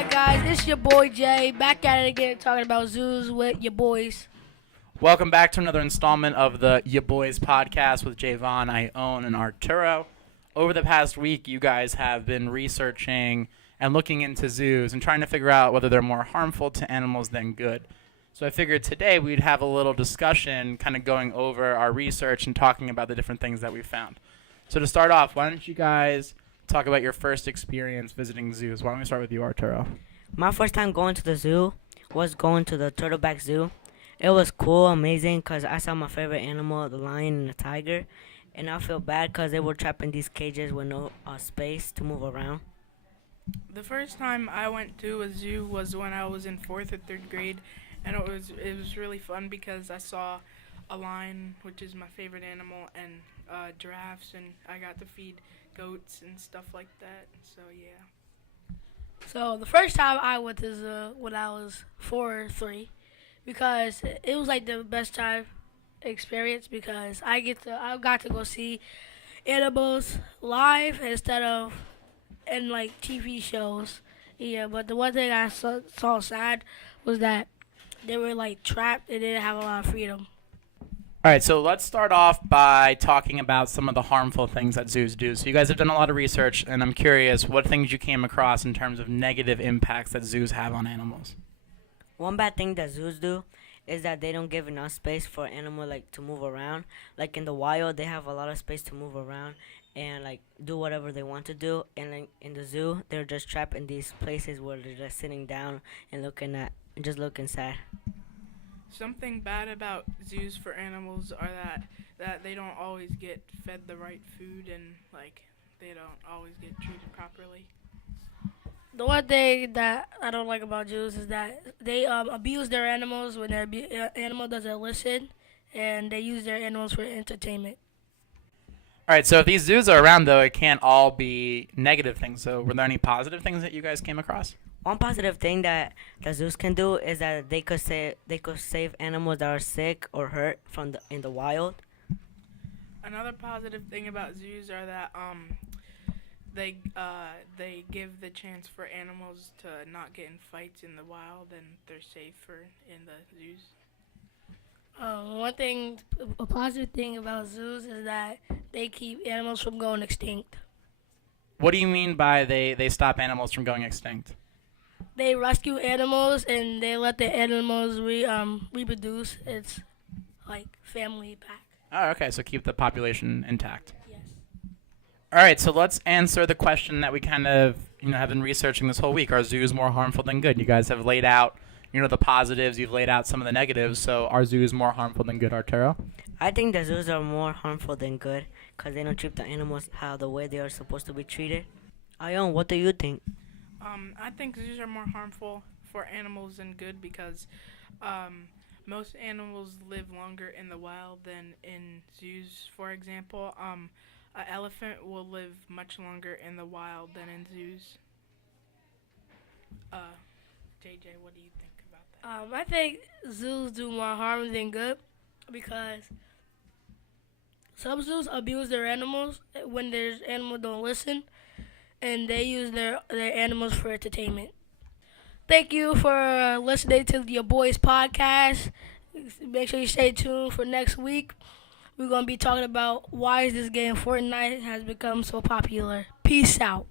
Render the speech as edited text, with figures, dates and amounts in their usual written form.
Alright guys, it's your boy Jay, back at it again talking about zoos with your boys. Welcome back to another installment of the Ya Boys podcast with Javon, Ione, and Arturo. Over the past week, you guys have been researching and looking into zoos and trying to figure out whether they're more harmful to animals than good. So I figured today we'd have a little discussion kind of going over our research and talking about the different things that we found. So to start off, why don't you guys talk about your first experience visiting zoos? Why don't we start with you, Arturo? My first time going to the zoo was going to the Turtleback Zoo. It was cool, amazing, because I saw my favorite animal, the lion and the tiger. And I feel bad because they were trapped in these cages with no space to move around. The first time I went to a zoo was when I was in 4th or 3rd grade, and it was really fun because I saw a lion, which is my favorite animal, and giraffes, and I got to feed goats and stuff like that. So yeah. So the first time I went to the zoo when I was 4 or 3, because it was like the best time experience because I got to go see animals live instead of in like TV shows. Yeah, but the one thing I saw sad was that they were like trapped and didn't have a lot of freedom. All right, so let's start off by talking about some of the harmful things that zoos do. So you guys have done a lot of research, and I'm curious what things you came across in terms of negative impacts that zoos have on animals. One bad thing that zoos do is that they don't give enough space for animal to move around. Like in the wild, they have a lot of space to move around and do whatever they want to do. And in the zoo, they're just trapped in these places where they're just sitting down and looking sad. Something bad about zoos for animals are that they don't always get fed the right food and they don't always get treated properly. The one thing that I don't like about zoos is that they abuse their animals when their animal doesn't listen, and they use their animals for entertainment. All right, so if these zoos are around, though, it can't all be negative things. So were there any positive things that you guys came across? One positive thing that the zoos can do is that they could save animals that are sick or hurt in the wild. Another positive thing about zoos are that they give the chance for animals to not get in fights in the wild, and they're safer in the zoos. A positive thing about zoos is that they keep animals from going extinct. What do you mean by they stop animals from going extinct? They rescue animals and they let the animals reproduce. It's like family pack. Oh, okay, so keep the population intact. Yes. All right, so let's answer the question that we kind of have been researching this whole week. Are zoos more harmful than good? You guys have laid out the positives. You've laid out some of the negatives. So are zoos more harmful than good, Arturo? I think the zoos are more harmful than good because they don't treat the animals the way they are supposed to be treated. Ione, what do you think? I think zoos are more harmful for animals than good because most animals live longer in the wild than in zoos. For example, an elephant will live much longer in the wild than in zoos. JJ, what do you think about that? I think zoos do more harm than good because some zoos abuse their animals when their animals don't listen, and they use their animals for entertainment. Thank you for listening to your boys podcast. Make sure you stay tuned for next week. We're going to be talking about why is this game Fortnite has become so popular. Peace out.